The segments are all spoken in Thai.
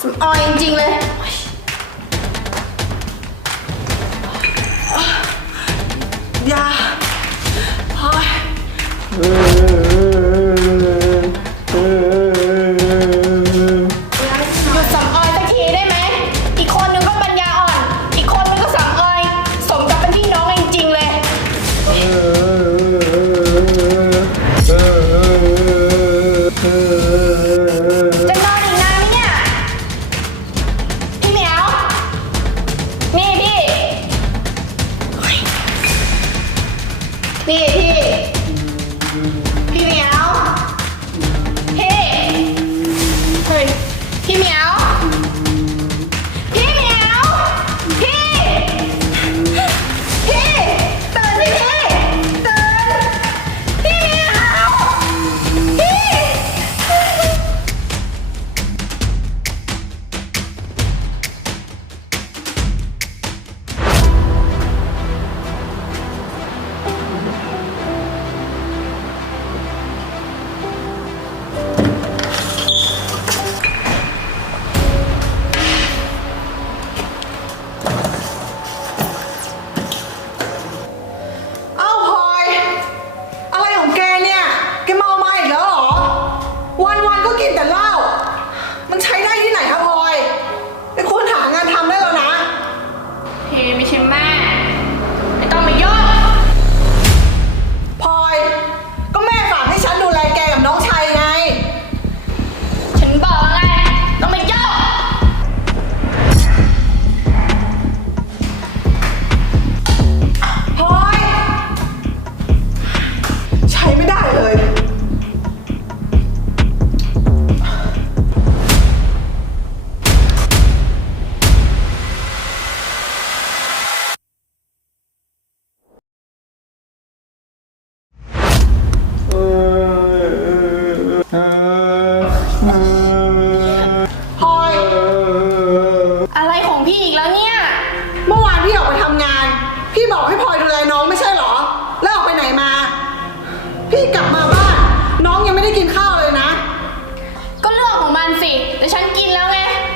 สำออยจริงๆเลย ยาพอยอ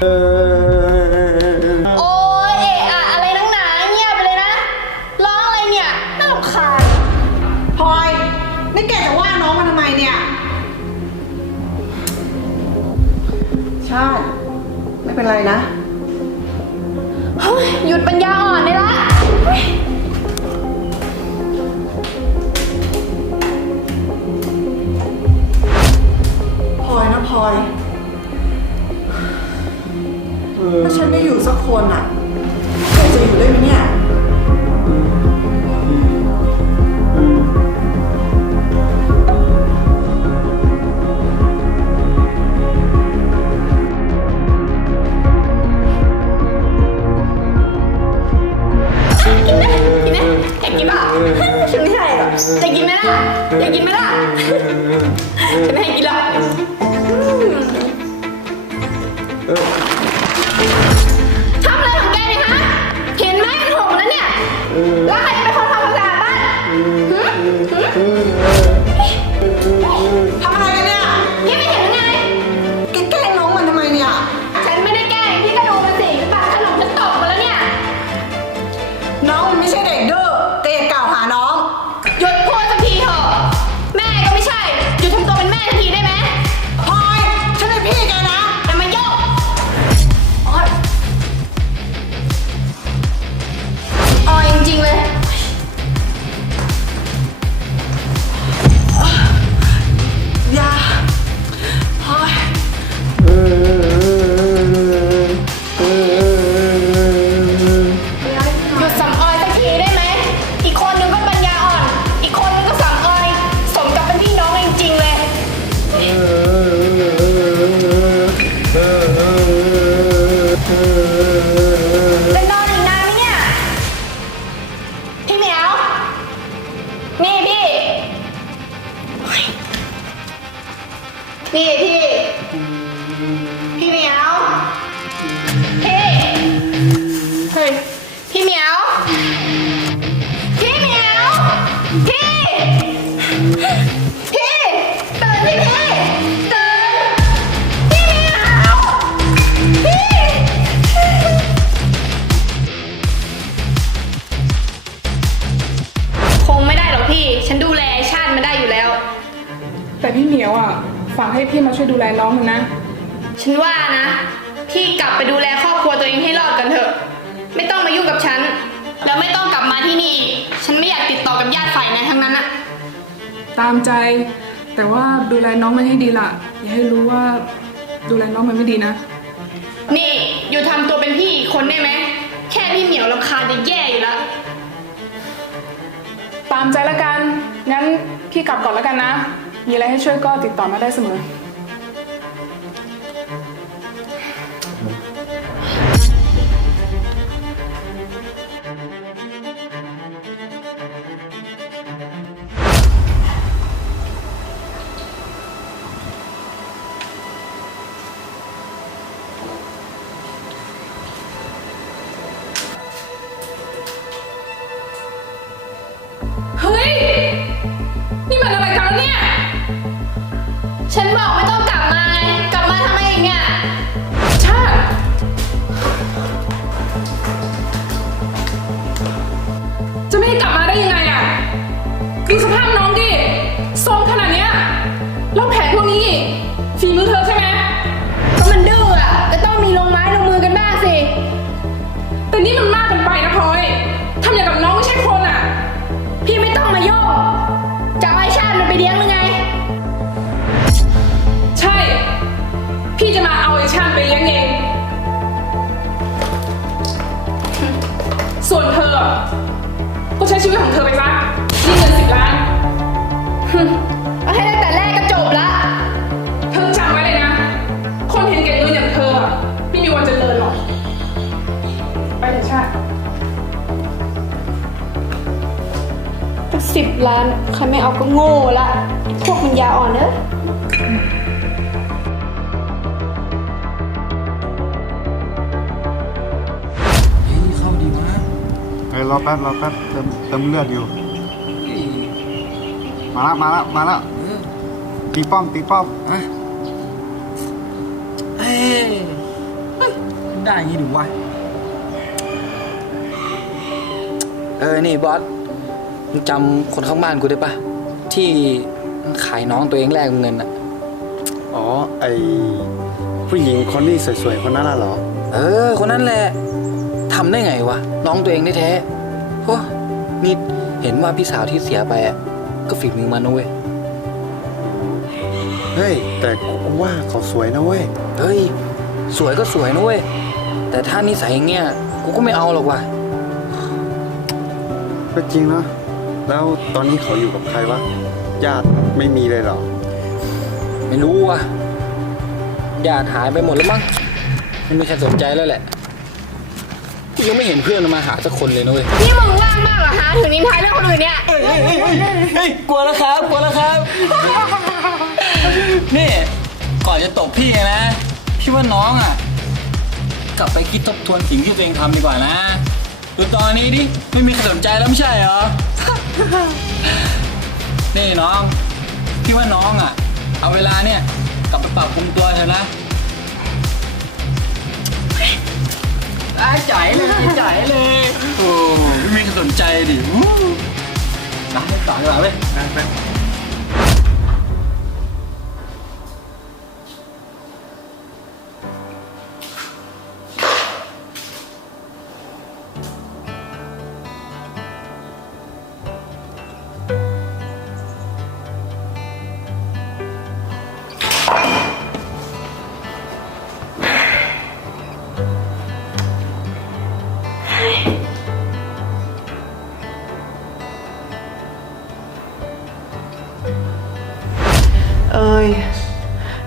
โอ้ยเอะอะอะไรนังหนาเงียบไปเลยนะ ร้องอะไรเนี่ย น่ารำคาญพลอยนี่แกจะว่าน้องมาทำไมเนี่ย ชาติ ไม่เป็นไรนะ เฮ้ยหยุดปัญญาอ่อนได้ละ อสักคนอะใคจะอยู่ได้ Ay. พี่พี่พี่เมียว ฝากให้พี่มาช่วยดูแลน้องหนูนะ ฉันว่านะพี่กลับไปดูแลครอบครัวตัวเองให้รอดกันเถอะ ไม่ต้องมายุ่งกับฉัน แล้วไม่ต้องกลับมาที่นี่อีกฉันไม่อยากติดต่อกับญาติฝ่ายไหนทั้งนั้นอะตามใจ แต่ว่าดูแลน้องมันให้ดีล่ะ อย่าให้รู้ว่าดูแลน้องมันไม่ดีนะ นี่อยู่ทำตัวเป็นพี่อีกคนได้ไหม แค่พี่เหมียวรำคาญจะแย่อยู่แล้วตามใจแล้วกัน งั้นพี่กลับก่อนแล้วกันนะ มีอะไรให้ช่วยก็ติดต่อมาได้เสมอ ส่วนเธออะก็ใช้ชีวิตของเธอไปซะนี่เงินสิบล้าน เอาให้ตั้งแต่แรกก็จบละ เธอจำไว้เลยนะ คนเห็นแก่เงินอย่างเธออะไม่มีวันเจริญหรอก ไปเถอะชาติ ตั้งสิบล้าน ใครไม่เอาก็โง่ละพวก ป๊บรอแป๊บเติมเติมเลือดอยู่เฮ้ยมาละมาละมาละเออตีป้อมตีป้อมอะเอ้ยเฮ้ยได้อยังงี้ดิวะ เออ นี่บอสมึงจำคนข้างบ้านกูได้ปะที่ขายน้องตัวเองแลกเงินอะอ๋อ ไอผู้หญิงคนที่สวยๆ คนนั้นน่ะเหรอ เออ คนนั้นแหละทำได้ไงวะ น้องตัวเองได้แท้ๆโอ้ นี่เห็นว่าพี่สาวที่เสียไปอะก็ฝีมือมันนะเว้ย เฮ้ย แต่กูว่าเขาสวยนะเว้ย เฮ้ย สวยก็สวยนะเว้ย แต่ถ้านิสัยอย่างเงี้ยกูก็ไม่เอาหรอกว่ะ ก็จริงเนอะแล้วตอนนี้เขาอยู่กับใครวะ ญาติไม่มีเลยเหรอ ไม่รู้ว่ะญาติหายไปหมดแล้วมั้งไม่มีใครสนใจแล้วแหละ กูยังไม่เห็นเพื่อนมาหาสักคนเลยนะเว้ยนี่มึงว่างมากเหรอฮะถึงนินทาเรื่องคนอื่นเนี่ยเฮ้ยกลัวแล้วครับกลัวแล้วครับ นี่ก่อนจะตกพี่นะพี่ว่าน้องอะ กลับไปคิดทบทวนสิ่งที่ตัวเองทำดีกว่านะดูตอนนี้ดิไม่มีใครสนใจแล้วไม่ใช่เหรอ นี่น้อง พี่ว่าน้องอะ เอาเวลาเนี่ย กลับไปปรับปรุงตัวเถอะนะ ได้จ่ายเลยจ่ายเลยโอ้ไม่มีใครสนใจดิวู้ไปต่อดีกว่าเลยเอ้ย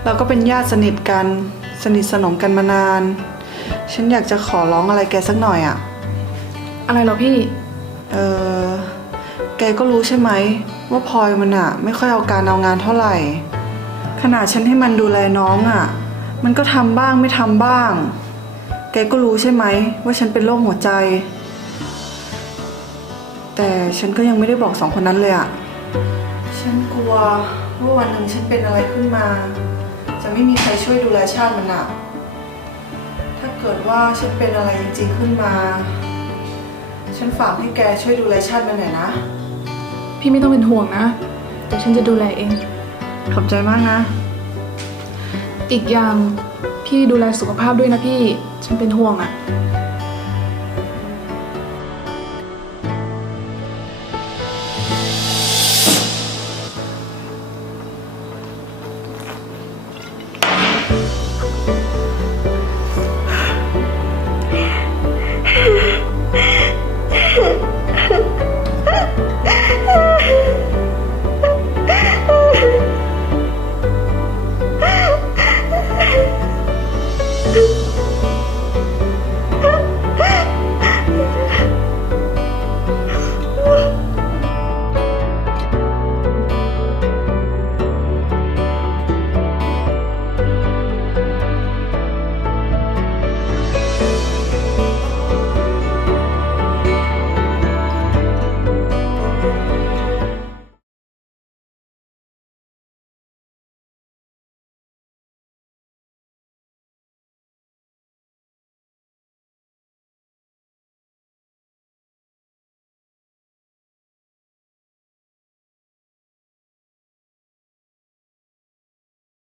เราก็เป็นญาติสนิทกัน สนิทสนมกันมานาน ฉันอยากจะขอร้องอะไรแกสักหน่อยอะ่ะ อะไรเหรอพี่ เออแกก็รู้ใช่ไหม ว่าพลอยมันอะไม่ค่อยเอาการเอางานเท่าไหร่ ขนาดฉันให้มันดูแลน้องอะมันก็ทำบ้างไม่ทำบ้าง แกก็รู้ใช่ไหม ว่าฉันเป็นโรคหัวใจ แต่ฉันก็ยังไม่ได้บอกสองคนนั้นเลยอะฉันกลัว ว่าวันหนึ่งฉันเป็นอะไรขึ้นมา จะไม่มีใครช่วยดูแลชาติมันอะถ้าเกิดว่าฉันเป็นอะไรจริงๆขึ้นมา ฉันฝากให้แกช่วยดูแลชาติมันหน่อยนะ พี่ไม่ต้องเป็นห่วงนะแต่ฉันจะดูแลเอง ขอบใจมากนะคอีกอย่างพี่ดูแลสุขภาพด้วยนะพี่ ฉันเป็นห่วงอะ